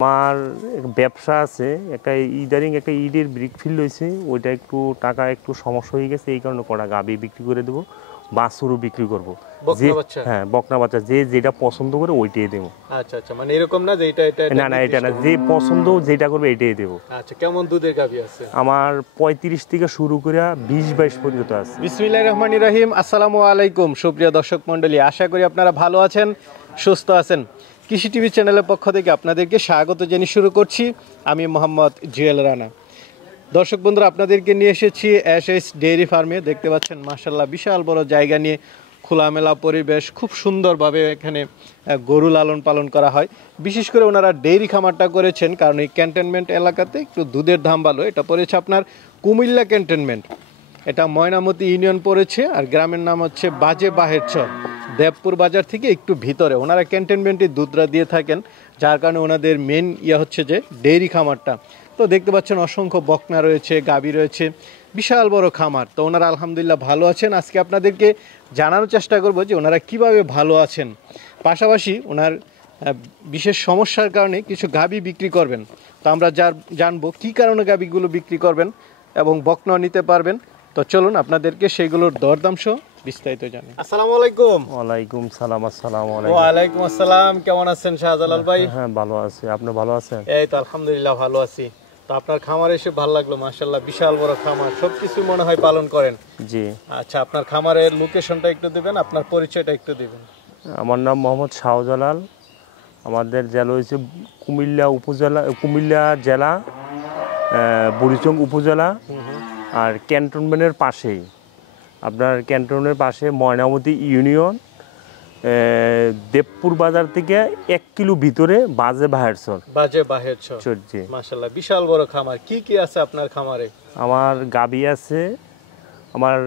আমার ব্যবসা আছে, একটা ইদারিং একটা ইটের ব্রিক ফিল হয়েছে, ওইটা একটু টাকা একটু সমস্যা হয়ে গেছে, এই কারণে কটা গাভী বিক্রি করে দেবো, বাছুরও বিক্রি করবো। যে হ্যাঁ, বকনা বাচ্চা যে যেটা পছন্দ করে ওইটাই দেবো। আচ্ছা আচ্ছা, মানে এরকম না যে এটা না না, এটা না, যে পছন্দ যেটা করবে এটাই দেবো। আচ্ছা, কেমন দুধের গাভী আছে? আমার 35 থেকে শুরু করে 20-22 পর্যন্ত আছে। বিসমিল্লাহির রহমানির রহিম। আসসালামু আলাইকুম সুপ্রিয় দর্শক মণ্ডলী, আশা করি আপনারা ভালো আছেন, সুস্থ আছেন। কৃষি টিভি চ্যানেলের পক্ষ থেকে আপনাদেরকে স্বাগত জানিয়ে শুরু করছি আমি মোহাম্মদ জুয়েল রানা। দর্শক বন্ধুরা, আপনাদেরকে নিয়ে এসেছি এস ডেইরি ফার্মে। দেখতে পাচ্ছেন মাশাআল্লাহ বিশাল বড় জায়গা নিয়ে খোলামেলা পরিবেশ, খুব সুন্দরভাবে এখানে গরু লালন পালন করা হয়। বিশেষ করে ওনারা ডেইরি খামারটা করেছেন কারণ এই ক্যান্টনমেন্ট এলাকাতে একটু দুধের দাম ভালো। এটা পড়েছে আপনার কুমিল্লা ক্যান্টনমেন্ট, এটা ময়নামতি ইউনিয়ন পড়েছে, আর গ্রামের নাম হচ্ছে বাজে বাহেরচর, দেবপুর বাজার থেকে একটু ভিতরে। ওনারা ক্যান্টনমেন্টে দুধরা দিয়ে থাকেন, যার কারণে ওনাদের মেন হচ্ছে যে ডেইরি খামারটা। তো দেখতে পাচ্ছেন অসংখ্য বকনা রয়েছে, গাভী রয়েছে, বিশাল বড় খামার। তো ওনারা আলহামদুলিল্লাহ ভালো আছেন। আজকে আপনাদেরকে জানানোর চেষ্টা করব যে ওনারা কিভাবে ভালো আছেন, পাশাপাশি ওনার বিশেষ সমস্যার কারণে কিছু গাভী বিক্রি করবেন। তো আমরা জানবো কী কারণে গাভীগুলো বিক্রি করবেন এবং বকনাও নিতে পারবেন। তো চলুন আপনাদেরকে সেগুলোর দরদাম সহ বিস্তারিত জানি। আসসালামু আলাইকুম। ওয়ালাইকুম সালাম। আসসালামু আলাইকুম। ওয়ালাইকুম আসসালাম। কেমন আছেন শাহজালাল ভাই? হ্যাঁ, ভালো আছি, আপনি ভালো আছেন? এই তো আলহামদুলিল্লাহ ভালো আছি। তো আপনার খামারে এসে ভালো লাগলো, মাশাআল্লাহ বিশাল বড় খামার, সবকিছু মনে হয় পালন করেন। জি। আচ্ছা, আপনার খামারের লোকেশনটা একটু দিবেন, আপনার পরিচয়টা একটু দিবেন। আমার নাম মোহাম্মদ শাহজালাল। আমাদের জেলা হয়েছে কুমিল্লা জেলা, বুড়িচং উপজেলা, আর ক্যান্টনমেন্টের পাশেই, আপনার ক্যান্টনমেন্টের পাশে ময়নামতি ইউনিয়ন, দেবপুর বাজার থেকে 1 কিলো ভিতরে বাজে বাহেরচর। জি। মাশাআল্লাহ বিশাল বড় খামার। কি কি আছে আপনার খামারে? আমার গাভী আছে, আমার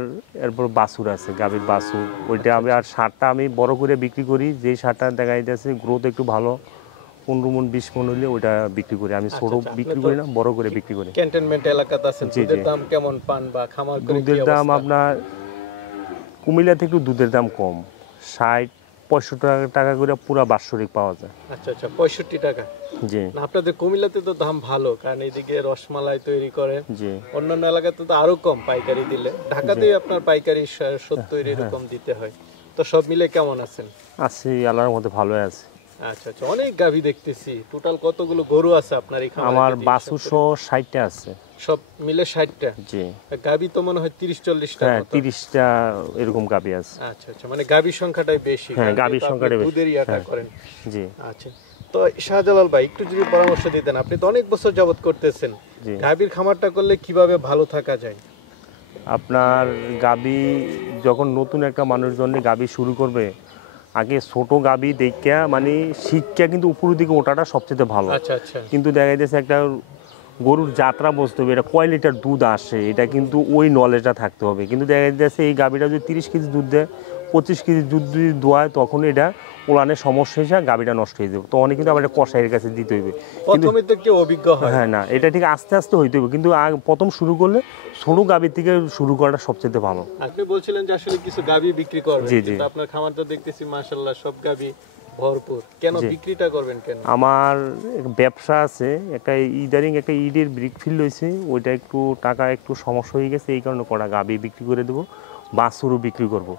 এরপর বাছুর আছে, গাভীর বাছুর। ওইটা আমি আর সারটা আমি বড় করে বিক্রি করি, যে সারটা দেখা যাচ্ছে গ্রোথ একটু ভালো, 15 মণ 20 মণ হলে ওইটা বিক্রি করি। আমি ছোট বিক্রি করি না, বড় করে বিক্রি করি। ক্যান্টনমেন্ট এলাকাতে আছেন, দুধের দাম কেমন পান বা খামার করে? দুধের দাম আপনার কুমিল্লা থেকে একটু দুধের দাম কম, 60-65 টাকা করে পুরো বাৎসরিক পাওয়া যায়। আচ্ছা আচ্ছা, 65 টাকা। জি। না, আপনাদের কুমিল্লাতে তো দাম ভালো, কারণ এইদিকে রসমালাই তৈরি করে। জি। অন্যান্য এলাকাতে তো আরো কম পাইকারি দিলে, ঢাকাতেই আপনার পাইকারি 70 এরকম দিতে হয়। তো সব মিলে কেমন আছেন? আছি, আল্লাহর মধ্যে ভালো আছে। আচ্ছা আচ্ছা, অনেক গাভী দেখতেছি। টোটাল কতগুলো গরু আছে আপনার এই খামারে? আমার বাছুর সহ 60টা আছে। সব মিলে 60টা? জি। গাভী তো মনে হয় 30-40টা। হ্যাঁ, 30টা এরকম গাভী আছে। আচ্ছা আচ্ছা, মানে গাভীর সংখ্যাটাই বেশি। হ্যাঁ, গাভীর সংখ্যাটা বেশি। দুধের ইয়াটা করেন। জি। আচ্ছা, তো শাহজালাল ভাই একটু যদি পরামর্শ দিতেন, আপনি তো অনেক বছর যাবত করতেছেন, গাভীর খামারটা করলে কিভাবে ভালো থাকা যায়? আপনার গাভী যখন নতুন একটা মানুষের জন্য গাভী শুরু করবে, আগে ছোট গাভী দেখা মানে শিক্ষা কিন্তু উপরের দিকে ওঠাটা সবচেয়ে ভালো। আচ্ছা আচ্ছা। কিন্তু দেখা যাচ্ছে একটা গরুর যাত্রা বুঝতে হবে, এটা কয় লিটার দুধ আসে, এটা কিন্তু ওই নলেজটা থাকতে হবে। কিন্তু দেখা যাচ্ছে এই গাভীটা যদি 30 কেজি দুধ দেয়, 25 কেজি দুধ যদি দোয়ায়, তখন এটা ওলানের সমস্যা হিসাবে গাভীটা নষ্ট হয়ে যাবে। তখন কিন্তু আবার কষাইয়ের কাছে দিতে হবে। প্রথমে তো একটু অভিজ্ঞ হয়। হ্যাঁ, না, এটা ঠিক আস্তে আস্তে হইতে হবে। কিন্তু প্রথম শুরু করলে ছোট গাভীর থেকে শুরু করাটা সবচেয়ে ভালো। আপনি বলছিলেন যে আসলে কিছু গাভী বিক্রি করবেন, কিন্তু আপনার খামার তো দেখতেছি মাশাআল্লাহ সব গাভী ভরপুর। কেন বিক্রিটা করবেন কেন? আমার ব্যবসা আছে, একটা ইদারিং একটা ইটের ব্রিক ফিল হয়েছে, ওইটা একটু টাকা একটু সমস্যা হয়ে গেছে, এই কারণে কটা গাভী বিক্রি করে দেবো, বাছুরও বিক্রি করবো।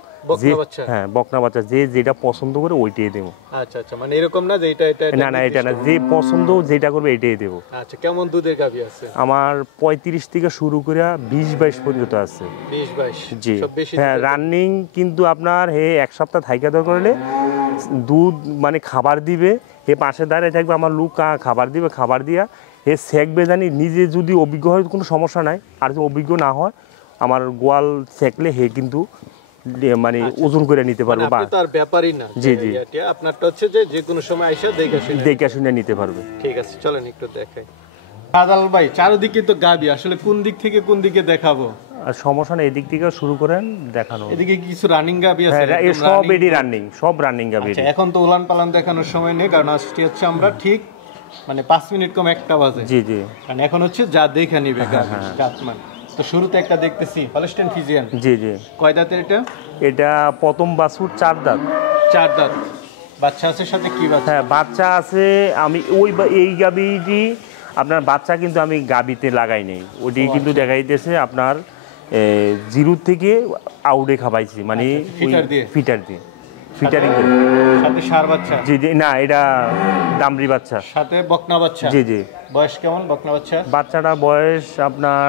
হ্যাঁ, বকনা বাচ্চা যে যেটা পছন্দ করে ওইটাই দেবো। আচ্ছা আচ্ছা, মানে এরকম না যে এটা না না, এটা না, যে পছন্দ যেটা করবে এটাই দেবো। আচ্ছা, কেমন দুধের গাভী আছে? আমার 35 থেকে শুরু করে 20-22 পর্যন্ত আছে। 20-22? জি। হ্যাঁ, রানিং। কিন্তু আপনার এক সপ্তাহ থাইকা দর করলে দুধ মানে খাবার দিবে, পাশে দাঁড়িয়ে থাকবে, আমার লোক খাবার দিবে, খাবার দিয়া সেকবে, জানি নিজে যদি অভিজ্ঞ হয় কোনো সমস্যা নাই, আর যদি অভিজ্ঞ না হয় আমার গোয়াল সেকলে কিন্তু মানে ওজন করে নিতে পারবে। আপনি তো আর ব্যাপারই না। জি জি, আপনারটা হচ্ছে যে কোনো সময় আইসা দেখে শুনে নিতে পারবে। ঠিক আছে, চলেন একটু দেখাই। শাহজালাল ভাই, চারিদিকে তো গাভী, আসলে কোন দিক থেকে কোন দিকে দেখাবো? আর সমস্যা নেই, এদিক থেকে শুরু করেন দেখানো। এদিকে কিছু রানিং গাভী আছে? সব এডি রানিং, সব রানিং গাভী। এখন তো উলান পালান দেখানোর সময় নেই, কারণ আসছে হচ্ছে আমরা ঠিক মানে 5 মিনিট কম 1টা বাজে। জি জি, কারণ এখন হচ্ছে যা দেখে নিবে গাভী জাতমান। তো শুরুতে একটা দেখতেছি হলস্টাইন ফ্রিজিয়ান। জি জি। কয় দাঁতের এটা? এটা প্রথম বাছুর, 4 দাঁত। 4 দাঁত। বাচ্চা আছে সাথে কি বাচ্চা? হ্যাঁ বাচ্চা আছে, আমি এই গাবিটি আপনার বাচ্চা কিন্তু আমি গাবিতে লাগাই নাই, ওটি কিন্তু দেখা যাইতেছে আপনার জিরো থেকে আউটে খাবাইছি, মানে ফিটার দিয়ে ফিটারিং করে। সাথে ষাঁড় বাচ্চা? জি জি, না এটা দামরি বাচ্চা। সাথে বকনা বাচ্চা? জি জি। বয়স কেমন বকনা বাচ্চা? বাচ্চাটা বয়স আপনার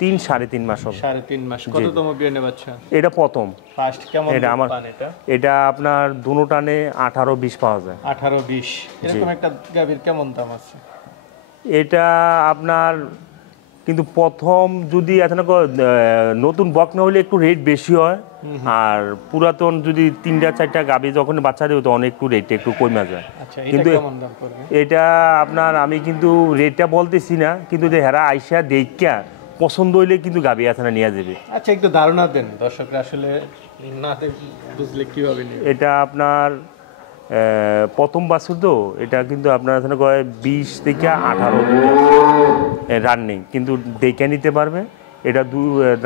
3-3.5 মাস হবে। 3.5 মাস। কততম বিয়ানে বাচ্চা? এটা প্রথম ফার্স্ট। কেমন এটা আমার পান এটা? এটা আপনার দুনো টানে 18-20 পাওয়া যায়। 18-20 এরকম একটা গাভীর কেমন দাম আছে? এটা আপনার কিন্তু প্রথম যদি এখন নতুন বকনা হলে একটু রেট বেশি হয়, আর পুরাতন যদি 3-4টা গাভী যখন বাচ্চা দেবে তখন একটু রেট একটু কমে যায়। আচ্ছা, এটা কিন্তু কেমন দাম পড়বে? এটা আপনার আমি কিন্তু রেটটা বলতেছি না, কিন্তু যে হেরা আইসা দেখা পছন্দ হইলে কিন্তু গাভী আছে না নিয়ে যাবে। আচ্ছা, একটু ধারণা দেন, দর্শকরা আসলে না বুঝলে কিভাবে নেবে। এটা আপনার প্রথম বাছুর তো, এটা কিন্তু আপনার এখানে 20 থেকে 18 রানিং, কিন্তু দেখে নিতে পারবে। এটা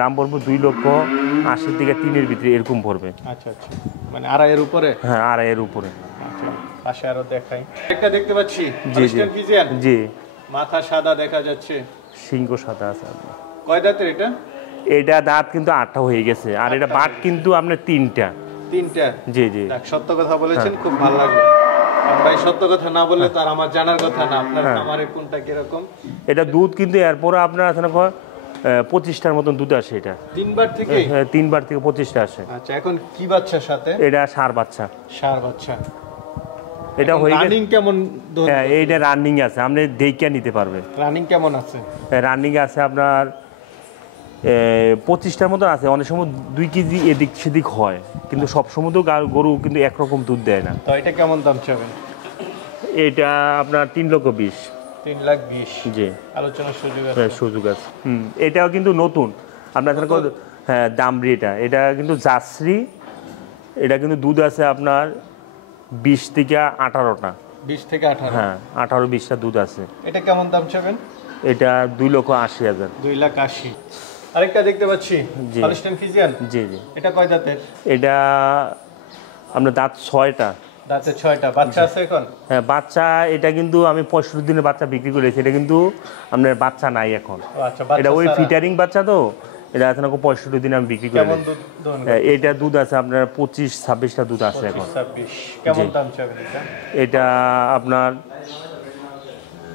দাম পড়বে 2,80,000 থেকে 3-এর ভিতরে এরকম পড়বে। আচ্ছা আচ্ছা, মানে আড়াইয়ের উপরে? হ্যাঁ আড়াইয়ের উপরে। আচ্ছা, পাশে আরো দেখাই, একটা দেখতে পাচ্ছি। জি জি জি। মাথা সাদা দেখা যাচ্ছে, সিংহ সাদা আছে আপনার। কয় দাঁতের এটা? এটা দাঁত কিন্তু 8টা হয়ে গেছে, আর এটা বাট কিন্তু আপনার 3টা। জি জি। সত্য কথা বলেছেন, খুব ভালো লাগলো। ভাই সত্য কথা না বললে তো আর আমার জানার কথা না আপনার খামারের কোনটা কিরকম। এটা দুধ কিন্তু এরপরে আপনার আছে না 25টার মতন দুধ আসে। এটা 3বার থেকে? হ্যাঁ 3বার থেকে 25টা আসে। আচ্ছা, এখন কি বাচ্চার সাথে? এটা ষাঁড় বাচ্চা। ষাঁড় বাচ্চা। এটা হয়ে গেছে। রানিং কেমন? হ্যাঁ এইটা রানিং আছে, আপনি দেখে নিতে পারবে। রানিং কেমন আছে? রানিং আছে আপনার 25টার মতো আছে। অনেক সময় 2 কেজি এদিক সেদিক হয়, কিন্তু সব সময় তো গরু কিন্তু একরকম দুধ দেয় না। তো এটা কেমন দাম চাবেন? এটা আপনার 3,20,000। 3,20,000? জি। আলোচনার সুযোগ আছে? হ্যাঁ সুযোগ আছে। এটাও কিন্তু নতুন আপনার হ্যাঁ দামরি। এটা কিন্তু জার্সি। এটা কিন্তু দুধ আছে আপনার 20 থেকে 18টা। 20 থেকে 18? হ্যাঁ 18-20টা দুধ আছে। এটা কেমন দাম চাবেন? এটা 2,80,000। 2,80,000। আরেকটা দেখতে পাচ্ছি, হলস্টাইন ফ্রিজিয়ান? জি জি। এটা কয় দাঁতের? এটা আপনার দাঁত 6টা। দাঁতে 6টা। বাচ্চা আছে এখন? হ্যাঁ বাচ্চা, এটা কিন্তু আমি 65 দিনের বাচ্চা বিক্রি করেছি। এটা কিন্তু আপনার বাচ্চা নাই এখন। আচ্ছা, এটা ওই ফিটারিং বাচ্চা তো, এটা এখন 65 দিন আমি বিক্রি করি। কেমন দুধ দোন? এটা দুধ আছে আপনার 25-26টা দুধ আছে এখন। 25-26। কেমন দাম চাবেন এটা? এটা আপনার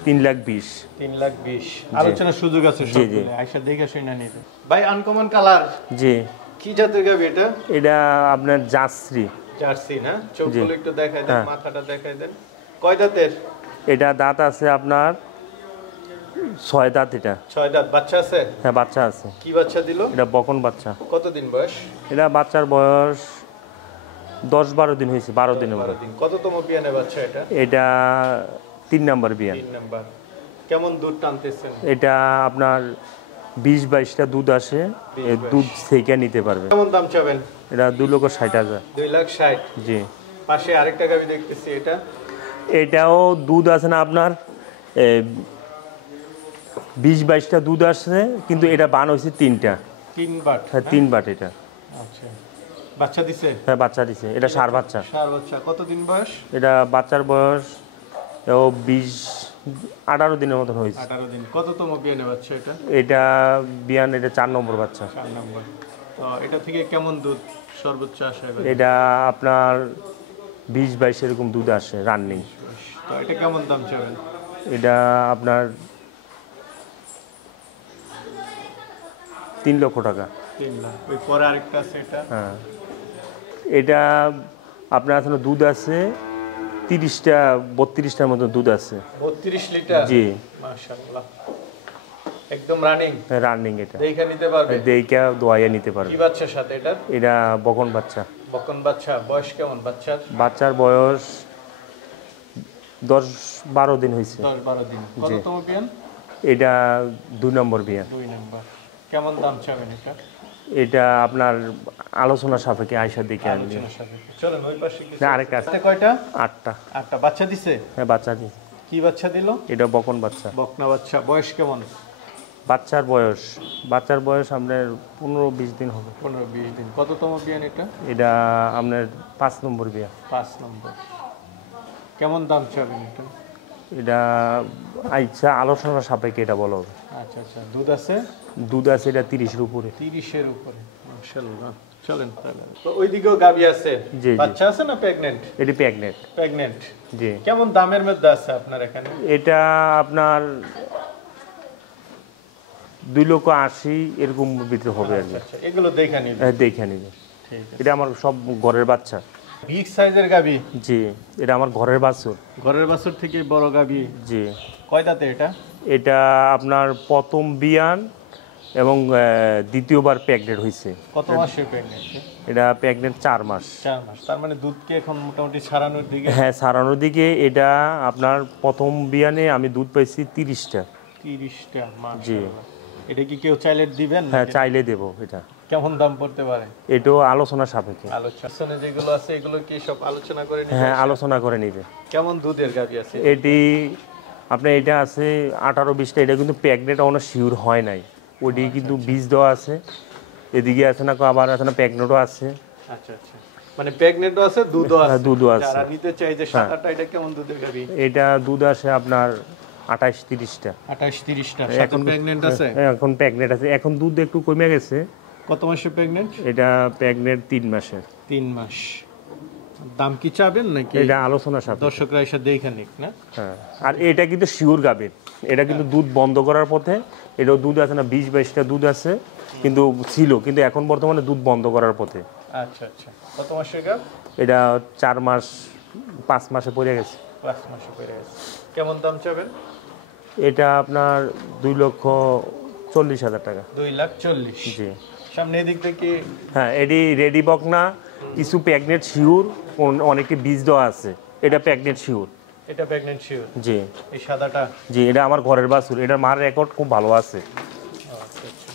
3,20,000। 3,20,000। আলোচনার সুযোগ আছে জি জি। আয়শা দেখে শুনে নিবে। ভাই আনকমন কালার? জি। কি জাতের গাভী এটা? এটা আপনার জার্সি। জার্সি না? চোখগুলো একটু দেখাই দেন, মাথাটা দেখাই দেন। কয় দাঁতের? এটা দাঁত আছে আপনার 6 দাঁত। এটা 6 দাঁত। বাচ্চা আছে? হ্যাঁ বাচ্চা আছে। কি বাচ্চা দিল? এটা বকন বাচ্চা। কতদিন বয়স? এটা বাচ্চার বয়স 10-12 দিন হয়েছে, 12 দিনের মতো। 12 দিন। কততম বিয়ানে বাচ্চা এটা? এটা 3 নাম্বার বিয়ান। 3 নাম্বার। কেমন দুধ টানতেছেন? এটা আপনার 20-22টা দুধ আসে, দুধ থেকে নিতে পারবে। কেমন দাম চাবেন? এটা 2,60,000। 2,60,000? জি। পাশে আরেকটা গাভী দেখতেছি, এটা? এটাও দুধ আছে না আপনার 20-22টা দুধ আসছে, কিন্তু এটা বান হয়েছে 3টা। 3 বাট? হ্যাঁ 3 বাট এটা। আচ্ছা, বাচ্চা দিছে? হ্যাঁ বাচ্চা দিছে। এটা ষাঁড় বাচ্চা। ষাঁড় বাচ্চা। কতদিন বয়স? এটা বাচ্চার বয়স 18 দিনের মতন হয়েছে। 18 দিন। কততম বিয়ানে বাচ্চা এটা? এটা বিয়ান, এটা 4 নম্বর বাচ্চা। 4 নম্বর। তো এটা থেকে কেমন দুধ সর্বোচ্চ আশা করেন? এটা আপনার 20-22 এরকম দুধ আসে রানিং। তো এটা কেমন দাম চাবেন? এটা আপনার 3 লক্ষ টাকা। 3 লাখ। ওই পরে আরেকটা আছে, এটা? হ্যাঁ এটা আপনার আসলে দুধ আছে 30-32টার মতো দুধ আছে। 32 লিটার? জি। মাশাআল্লাহ, একদম রানিং। রানিং। এটা দেখে নিতে পারবে? দেখে দোয়াইয়া নিতে পারবে। কি বাচ্চার সাথে এটা? এটা বকন বাচ্চা। বকন বাচ্চা। বয়স কেমন বাচ্চার? বাচ্চার বয়স 10-12 দিন হয়েছে। 10-12 দিন। কততম বিয়ান? এটা 2 নম্বর বিয়ান। 2 নাম্বার। কেমন দাম চাবেন এটা? এটা আপনার আলোচনা সাপেক্ষে আয়সা দেখে আনবে। আলোচনার সাপেক্ষে। চলেন ওই পাশে কিছু। না আরেকটা আছে। কয়টা? 8টা। 8টা। বাচ্চা দিছে? হ্যাঁ বাচ্চা দিছে। কি বাচ্চা দিল? এটা বকন বাচ্চা। বকনা বাচ্চা। বয়স কেমন? বাচ্চার বয়স আপনার 15-20 দিন হবে। 15-20 দিন। কততম বিয়ান এটা? এটা আপনার 5 নম্বর বিয়া। 5 নম্বর। কেমন দাম চাবেন এটা? এটা আচ্ছা আলোচনার সাপেক্ষে এটা বলা হবে। আচ্ছা আচ্ছা। দুধ আছে? দুধ আছে এটা 30-এর উপরে। 30-এর উপরে, মাশাআল্লাহ। চলেন তাহলে। তো ওইদিকেও গাবি আছে? জি। বাচ্চা আছে না প্রেগন্যান্ট? এটি প্রেগনেন্ট। প্রেগন্যান্ট। জি। কেমন দামের মধ্যে আছে আপনার এখানে? এটা আপনার 2,80,000 এরকম ভিতরে হবে আর কি। আচ্ছা, এগুলো দেখে নিন। দেখে নিবে। ঠিক আছে। এটা আমার সব ঘরের বাচ্চা। বিগ সাইজের গাবি? জি, এটা আমার ঘরের বাছুর। ঘরের বাছুর থেকে বড় গাবি? জি। কয় দাঁতে এটা? এটা আপনার প্রথম বিয়ান এবং দ্বিতীয়বার প্রেগনেন্ট হয়েছে। কত মাসের প্রেগন্যান্ট? এটা প্রেগনেন্ট 4 মাস। 4 মাস। তার মানে দুধ কি এখন মোটামুটি ছাড়ানোর দিকে? হ্যাঁ, সারানোর দিকে। এটা আপনার প্রথম বিয়ানে আমি দুধ পাইছি 30টা। 30টা? জি। মাশাআল্লাহ। এটা কি কেউ চাইলে দিবেন? হ্যাঁ, চাইলে দেবো। এটা কেমন দাম পড়তে পারে? এটাও আলোচনা সাপেক্ষে। আলোচনা যেগুলো আছে এগুলো কি সব আলোচনা করে নিবে? হ্যাঁ, আলোচনা করে নিবে। কেমন দুধের গাবি আছে? এটি আপনার এটা আছে 18-20টা। এটা কিন্তু প্রেগনেন্ট অনেক শিওর হয় নাই। ওটি কিন্তু বীজ দেওয়া আছে। এদিকে আছে না, আবার আছে না প্রেগনেন্টও আছে। আচ্ছা আচ্ছা। মানে প্রেগনেন্টও আছে, দুধও আছে? দুধও আছে। যারা নিতে চাই যে সাদাটা, এটা কেমন দুধের গাবি? এটা দুধ আসে আপনার 28-30টা। 28-30টা। এখন প্রেগনেন্ট আছে? এখন প্রেগনেন্ট আছে। এখন দুধ একটু কমে গেছে। কত মাসে প্রেগনেন্ট? এটা প্রেগনেন্ট 3 মাসের। 3 মাস। দাম কি চাবেন নাকি এটা আলোচনা সাপেক্ষে। দর্শকরা এসে দেখে নিক না? হ্যাঁ, আর এটা কিন্তু শিওর গাবের। এটা কিন্তু দুধ বন্ধ করার পথে। এটাও দুধ আছে না, 20-22টা দুধ আছে কিন্তু ছিল, কিন্তু এখন বর্তমানে দুধ বন্ধ করার পথে। আচ্ছা আচ্ছা। কত মাসের গাব? এটা 4 মাস 5 মাসে পড়ে গেছে। 5 মাসে পড়ে গেছে। কেমন দাম চাবেন? এটা আপনার 2,40,000 টাকা। 2,40,000? জি। সামনে এদিক থেকে? হ্যাঁ, এটি রেডি বকনা, কিছু প্রেগনেন্ট শিওর, অনেকে বীজ দেওয়া আছে। এটা প্রেগনেন্ট শিওর। এটা প্রেগনেন্ট শিওর? জি। এই সাদাটা? জি, এটা আমার ঘরের বাছুর। এটার মার রেকর্ড খুব ভালো আছে। আচ্ছা আচ্ছা।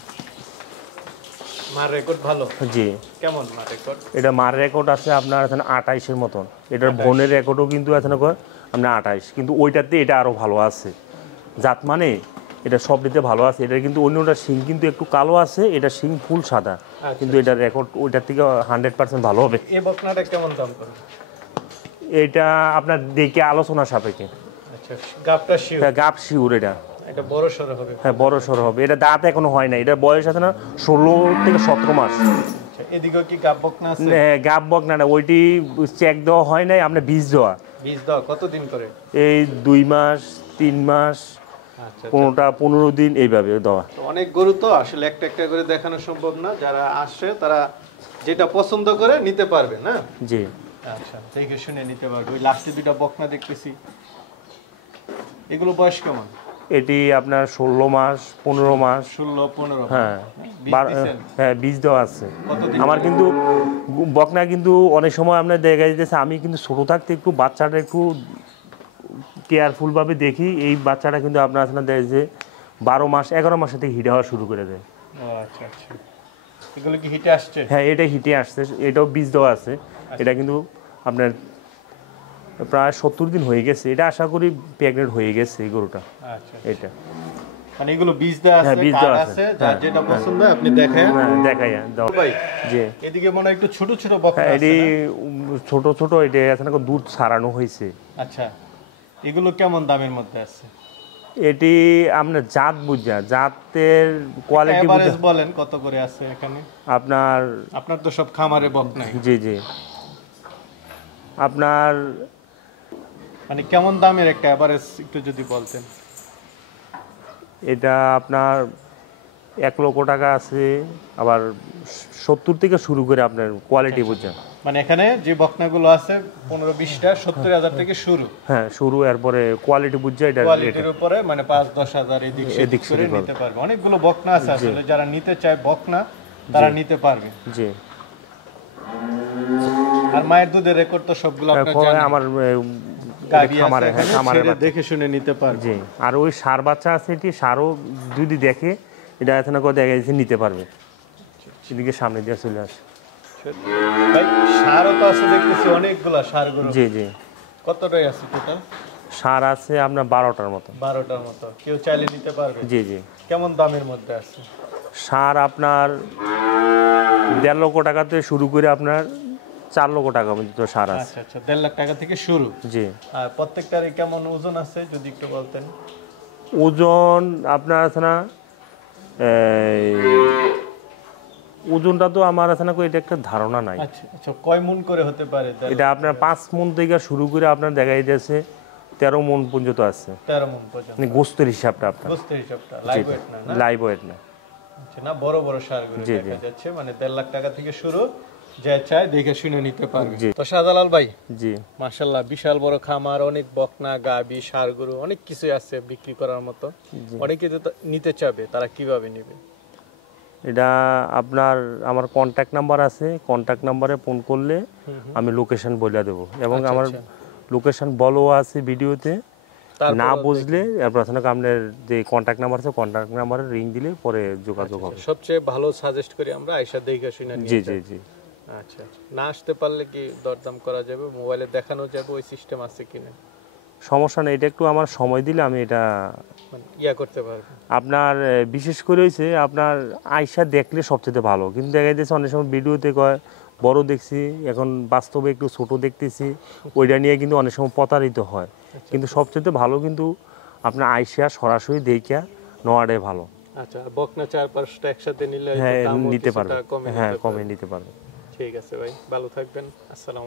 মার রেকর্ড ভালো? জি। কেমন মার রেকর্ড? এটা মার রেকর্ড আছে আপনার এখানে 28-এর মতন। এটার বোনের রেকর্ডও কিন্তু আছে না আপনার 28, কিন্তু ওইটাতে এটা আরও ভালো আছে। জাত মানে এটা সবটিতে ভালো আছে। এটা কিন্তু অন্যটা শিং কিন্তু একটু কালো আছে, এটা শিং ফুল সাদা, কিন্তু এটার রেকর্ড ওইটার থেকে 100% ভালো হবে। এই বকনাটা কেমন দাম পড়বে? এটা আপনার দেখে আলোচনা সাপেক্ষে। আচ্ছা, গাবটা শিওর? হ্যাঁ, গাব শিওর। এটা বড় সরো হবে? হ্যাঁ, বড় সড়ো হবে। এটা দাঁত এখনো হয় না। এটা বয়স আছে না 16-17 মাস। আচ্ছা, এদিকেও কি গাব বকনা আছে? গাব বক না, ওইটি চেক দেওয়া হয় নাই, আপনার বীজ দেওয়া। বীজ দাও কতদিন করে? এই 2 মাস 3 মাস, আচ্ছা, 15 দিন এইভাবে দেওয়া। অনেক গরু তো আসলে একটা একটা করে দেখানো সম্ভব না। যারা আসে তারা যেটা পছন্দ করে নিতে পারবে না? জি। আচ্ছা, দেখে শুনে নিতে পারবে। ওই লাস্টে দুটো বকনা দেখতেছি, এগুলো বয়স কেমন? এটি আপনার 16 মাস 15 মাস। 16-15? হ্যাঁ, হ্যাঁ, বীজ দেওয়া আছে কতদিন? আমার কিন্তু বকনা কিন্তু অনেক সময় আপনার দেখা যেতেছে, আমি কিন্তু ছোটো থাকতে একটু বাচ্চাটা একটু কেয়ারফুলভাবে দেখি। এই বাচ্চাটা কিন্তু আপনার আসলে দেয় যে 12 মাস 11 মাসের থেকে হিটে হওয়া শুরু করে দেয়। ও আচ্ছা আচ্ছা। এগুলো কি হিটে আসছে? হ্যাঁ, এটা হিটে আসছে। এটাও বীজ দেওয়া আছে। এটা কিন্তু আপনার প্রায় 70 দিন হয়ে গেছে। এটা আশা করি প্রেগনেন্ট হয়ে গেছে এই গরুটা। আচ্ছা, এটা মানে এগুলো বীজ দেওয়া আছে, বীজ কার্ড দেওয়া আছে, আছে। যার যেটা পছন্দ হয় আপনি দেখেন। হ্যাঁ, দেখাই দাও ভাই, জি। এদিকে মনে হয় একটু ছোট ছোট বকনা হ্যাঁ, আছে এটি না? ছোট ছোট। এটা এখানে দুধ ছাড়ানো হয়েছে। আচ্ছা, এগুলো কেমন দামের মধ্যে আছে? এটি আপনার জাত বুঝা, জাতের কোয়ালিটি এভারেজ বলেন কত করে আছে এখানে? আপনার তো সব খামারে বকনাই। জি জি। আপনার মানে কেমন দামের একটা এভারেজ একটু যদি বলতেন। এটা আপনার 1 লক্ষ টাকা আছে, আবার 70 থেকে শুরু করে আপনার কোয়ালিটি বুঝা। মানে এখানে যে বকনাগুলো আছে 15-20টা 70,000 থেকে শুরু। হ্যাঁ, শুরু। এরপরে কোয়ালিটি বুঝা, এটা কোয়ালিটির উপরে মানে 5-10 হাজার এদিক করে নিতে পারবে। অনেকগুলো বকনা আছে আসলে, যারা নিতে চায় বকনা তারা নিতে পারবে। জি। আর মায়ের দুধের রেকর্ড তো সবগুলো আপনারা জানেন। আমার খামারে, হ্যাঁ, খামারে দেখে শুনে নিতে পারবে। জি। আর ওই সার বাচ্চা আছে, এটি সারও যদি দেখে এটা এখানে কথা দেখা যাচ্ছে নিতে পারবে। এদিকে সামনে দিয়ে চলে আসে। ভাই, সারও তো আছে দেখতেছি অনেকগুলা সারগুলো। জি জি। কতটাই আছে টোটাল? সার আছে আপনার 12টার মতো। 12টার মতো কেউ চাইলে নিতে পারবে? জি জি। কেমন দামের মধ্যে আছে? সার আপনার 1.5 লক্ষ টাকা থেকে শুরু করে আপনার 4 লক্ষ টাকা পর্যন্ত সার আছে। আচ্ছা আচ্ছা, 1.5 লাখ টাকা থেকে শুরু। জি। আর প্রত্যেকটারই কেমন ওজন আছে যদি একটু বলতেন? ওজন আপনার আছে না, ওজনটা তো আমার আছে না, এটা একটা ধারণা নাই। আচ্ছা আচ্ছা, কয় মণ করে হতে পারে? এটা আপনার 5 মণ থেকে শুরু করে আপনার দেখা যাচ্ছে 13 মণ পর্যন্ত আছে। 13 মণ পর্যন্ত মানে গোস্তের হিসাবটা আপনার। গোস্তের হিসাবটা লাইভ ওয়েট না? না লাইভ ওয়েট না। আচ্ছা, না বড় বড় সারগুলো দেখা যাচ্ছে, মানে 1.5 লাখ টাকা থেকে শুরু, যে চায় দেখে শুনে নিতে পারবে। তো শাহজালাল ভাই, জি মাশাআল্লাহ বিশাল বড় খামার, অনেক বকনা গাবি সারগরু অনেক কিছু আছে বিক্রি করার মতো। অনেকে তো নিতে চাবে, তারা কিভাবে নেবে? এটা আপনার আমার কন্ট্যাক্ট নাম্বার আছে, কন্ট্যাক্ট নাম্বারে ফোন করলে আমি লোকেশন বলে দেবো, এবং আমার লোকেশন বলো আছে ভিডিওতে। না বুঝলে আপনার যে কন্ট্যাক্ট নাম্বার আছে কন্ট্যাক্ট নাম্বারে রিং দিলে পরে যোগাযোগ হবে। সবচেয়ে ভালো সাজেস্ট করি আমরা আয়শা দেখে শুনে নিয়ে। জি জি জি। আচ্ছা, না আসতে পারলে কি দরদাম করা যাবে? মোবাইলে দেখানো যাবে, ওই সিস্টেম আছে কিনা? সমস্যা নেই, এটা একটু আমার সময় দিলে আমি এটা মানে ইয়া করতে পারবো। আপনার বিশেষ করে হয়েছে আপনার আয়সা দেখলে সবচেয়ে ভালো, কিন্তু দেখা যাচ্ছে অনেক সময় ভিডিওতে কয় বড় দেখছি, এখন বাস্তবে একটু ছোট দেখতেছি, ওইটা নিয়ে কিন্তু অনেক সময় প্রতারিত হয়। কিন্তু সবচেয়ে ভালো কিন্তু আপনার আয়সা সরাসরি দেখিয়া নেওয়াটাই ভালো। আচ্ছা, আর বকনা 4-5টা একসাথে নিলে হ্যাঁ দামও নিতে কিছুটা পারবে, কমে হ্যাঁ নিতে কমে পারবে। নিতে পারবে। ঠিক আছে ভাই, ভালো থাকবেন। আসসালামু